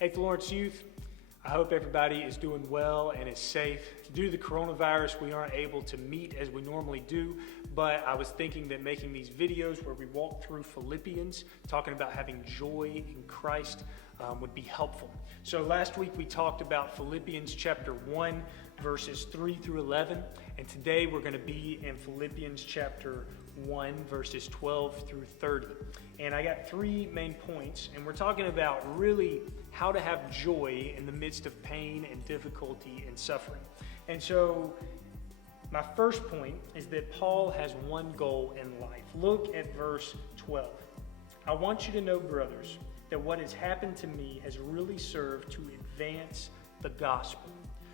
Hey, Florence Youth. I hope everybody is doing well and is safe. Due to the coronavirus, we aren't able to meet as we normally do, but I was thinking that making these videos where we walk through Philippians, talking about having joy in Christ, would be helpful. So last week we talked about Philippians chapter 1, verses 3 through 11, and today we're going to be in Philippians chapter 1, verses 12 through 30. And I got three main points, and we're talking about really how to have joy in the midst of pain and difficulty and suffering. And so my first point is that Paul has one goal in life. Look at verse 12. I want you to know, brothers, that what has happened to me has really served to advance the gospel,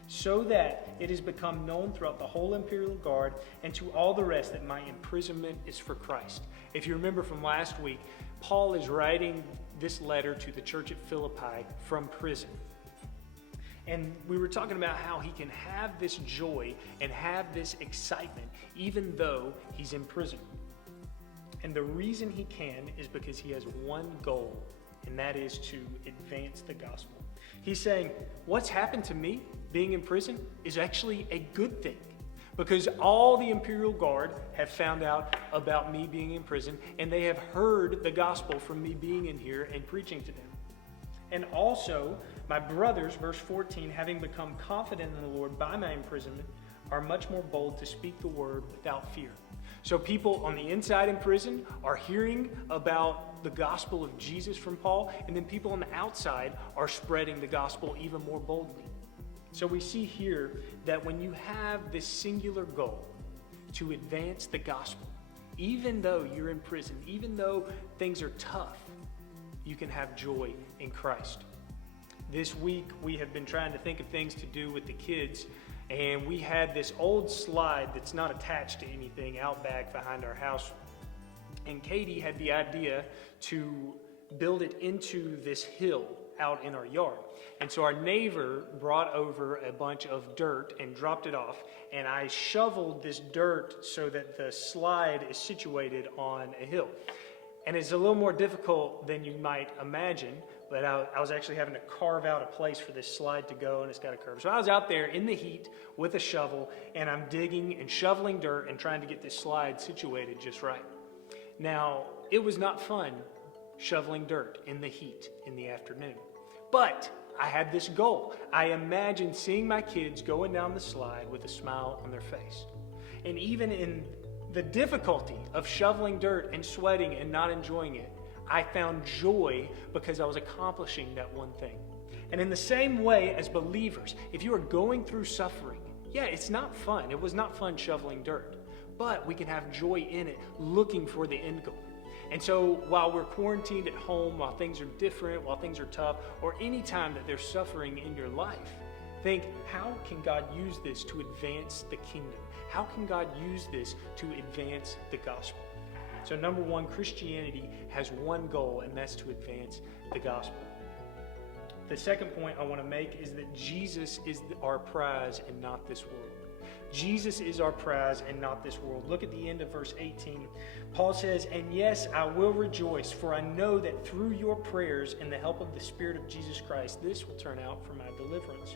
so that it has become known throughout the whole imperial guard and to all the rest that my imprisonment is for Christ. If you remember from last week, Paul is writing this letter to the church at Philippi from prison. And we were talking about how he can have this joy and have this excitement even though he's in prison. And the reason he can is because he has one goal, and that is to advance the gospel. He's saying, what's happened to me being in prison is actually a good thing, because all the imperial guard have found out about me being in prison, and they have heard the gospel from me being in here and preaching to them. And also, my brothers, verse 14, having become confident in the Lord by my imprisonment, are much more bold to speak the word without fear. So people on the inside in prison are hearing about the gospel of Jesus from Paul, and then people on the outside are spreading the gospel even more boldly. So we see here that when you have this singular goal to advance the gospel, even though you're in prison, even though things are tough, you can have joy in Christ. This week we have been trying to think of things to do with the kids, and we had this old slide that's not attached to anything out back behind our house. And Katie had the idea to build it into this hill out in our yard. And so our neighbor brought over a bunch of dirt and dropped it off. And I shoveled this dirt so that the slide is situated on a hill. And it's a little more difficult than you might imagine, but I was actually having to carve out a place for this slide to go, and it's got a curve. So I was out there in the heat with a shovel, and I'm digging and shoveling dirt and trying to get this slide situated just right. Now, it was not fun shoveling dirt in the heat in the afternoon, but I had this goal. I imagined seeing my kids going down the slide with a smile on their face. And even in the difficulty of shoveling dirt and sweating and not enjoying it, I found joy because I was accomplishing that one thing. And in the same way as believers, if you are going through suffering, yeah, it's not fun. It was not fun shoveling dirt, but we can have joy in it, looking for the end goal. And so while we're quarantined at home, while things are different, while things are tough, or any time that there's suffering in your life, think, how can God use this to advance the kingdom? How can God use this to advance the gospel? So number one, Christianity has one goal, and that's to advance the gospel. The second point I want to make is that Jesus is our prize and not this world. Jesus is our prize and not this world. Look at the end of verse 18. Paul says, "And yes, I will rejoice, for I know that through your prayers and the help of the Spirit of Jesus Christ, this will turn out for my deliverance."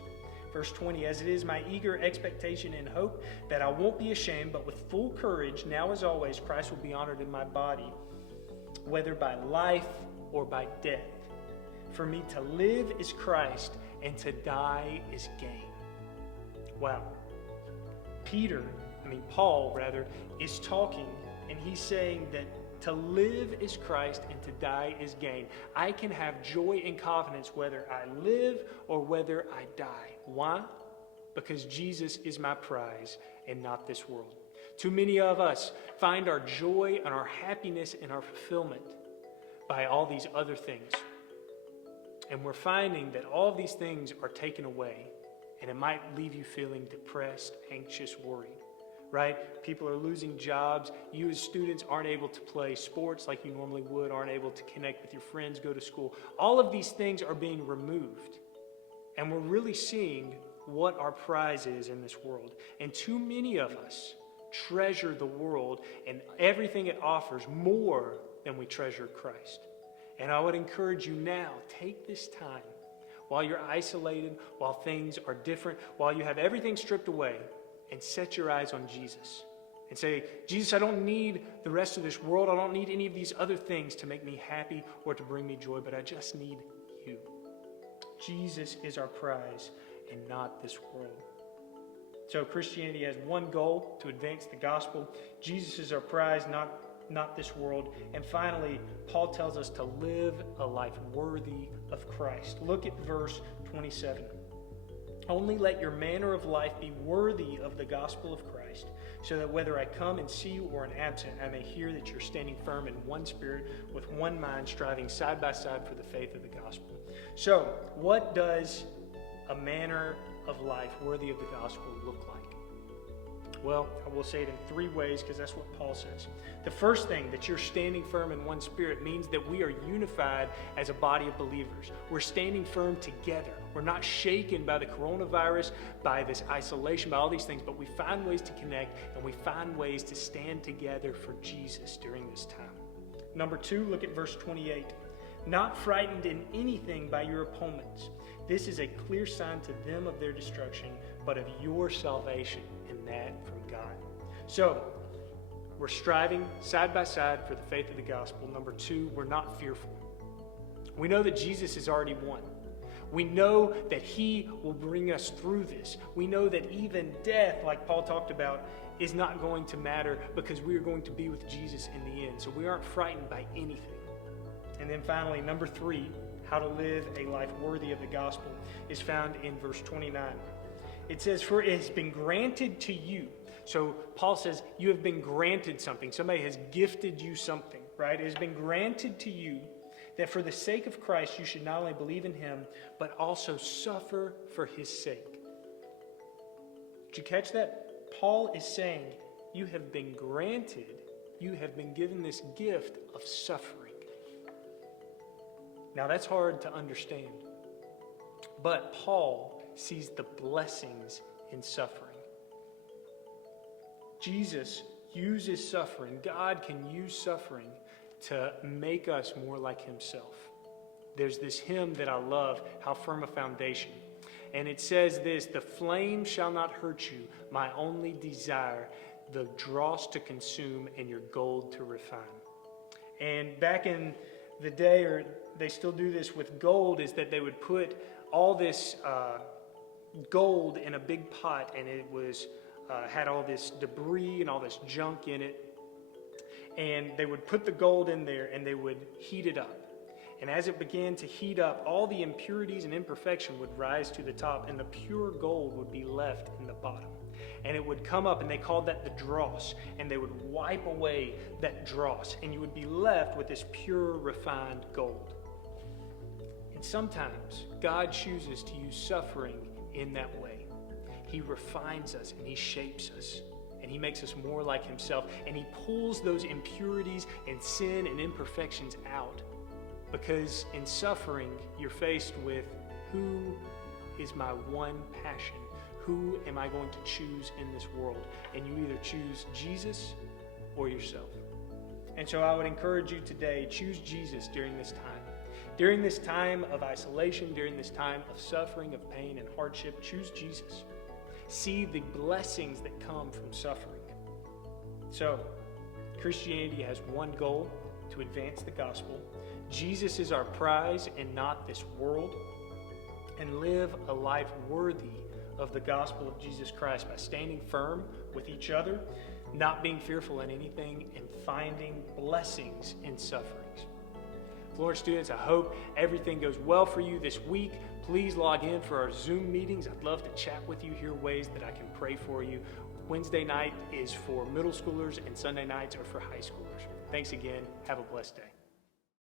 Verse 20, "As it is my eager expectation and hope that I won't be ashamed, but with full courage, now as always, Christ will be honored in my body, whether by life or by death. For me to live is Christ, and to die is gain." Wow. Paul is talking, and he's saying that to live is Christ and to die is gain. I can have joy and confidence whether I live or whether I die. Why? Because Jesus is my prize and not this world. Too many of us find our joy and our happiness and our fulfillment by all these other things. And we're finding that all of these things are taken away, and it might leave you feeling depressed, anxious, worried. Right? People are losing jobs. You as students aren't able to play sports like you normally would, aren't able to connect with your friends, go to school. All of these things are being removed. And we're really seeing what our prize is in this world. And too many of us treasure the world and everything it offers more than we treasure Christ. And I would encourage you now, take this time while you're isolated, while things are different, while you have everything stripped away, and set your eyes on Jesus. And say, Jesus, I don't need the rest of this world. I don't need any of these other things to make me happy or to bring me joy, but I just need you. Jesus is our prize and not this world. So Christianity has one goal, to advance the gospel. Jesus is our prize, not this world. And finally, Paul tells us to live a life worthy of Christ. Look at verse 27. Only let your manner of life be worthy of the gospel of Christ, so that whether I come and see you or am absent, I may hear that you're standing firm in one spirit, with one mind, striving side by side for the faith of the gospel. So, what does a manner of life worthy of the gospel look like? Well, I will say it in three ways, because that's what Paul says. The first thing, that you're standing firm in one spirit, means that we are unified as a body of believers. We're standing firm together. We're not shaken by the coronavirus, by this isolation, by all these things, but we find ways to connect, and we find ways to stand together for Jesus during this time. Number two, look at verse 28. Not frightened in anything by your opponents. This is a clear sign to them of their destruction, but of your salvation, and that from God. So, we're striving side by side for the faith of the gospel. Number two, we're not fearful. We know that Jesus has already won. We know that he will bring us through this. We know that even death, like Paul talked about, is not going to matter, because we are going to be with Jesus in the end. So we aren't frightened by anything. And then finally, number three, how to live a life worthy of the gospel, is found in verse 29. It says, for it has been granted to you. So Paul says, you have been granted something. Somebody has gifted you something, right? It has been granted to you that for the sake of Christ, you should not only believe in him, but also suffer for his sake. Did you catch that? Paul is saying, you have been granted, you have been given this gift of suffering. Now that's hard to understand, but Paul sees the blessings in suffering. Jesus uses suffering. God can use suffering to make us more like himself. There's this hymn that I love, How Firm a Foundation. And it says this, the flame shall not hurt you, my only desire, the dross to consume and your gold to refine. And back in the day, or they still do this with gold, is that they would put all this gold in a big pot, and it was had all this debris and all this junk in it. And they would put the gold in there and they would heat it up. And as it began to heat up, all the impurities and imperfection would rise to the top, and the pure gold would be left in the bottom. And it would come up, and they called that the dross, and they would wipe away that dross, and you would be left with this pure, refined gold. And sometimes God chooses to use suffering in that way. He refines us and he shapes us, and he makes us more like himself, and he pulls those impurities and sin and imperfections out. Because in suffering, you're faced with, who is my one passion? Who am I going to choose in this world? And you either choose Jesus or yourself. And so I would encourage you today, choose Jesus during this time. During this time of isolation, during this time of suffering, of pain and hardship, choose Jesus. See the blessings that come from suffering. So, Christianity has one goal, to advance the gospel. Jesus is our prize and not this world. And live a life worthy of the gospel of Jesus Christ by standing firm with each other, not being fearful in anything, and finding blessings in sufferings. Florence students, I hope everything goes well for you this week. Please log in for our Zoom meetings. I'd love to chat with you, hear ways that I can pray for you. Wednesday night is for middle schoolers, and Sunday nights are for high schoolers. Thanks again. Have a blessed day.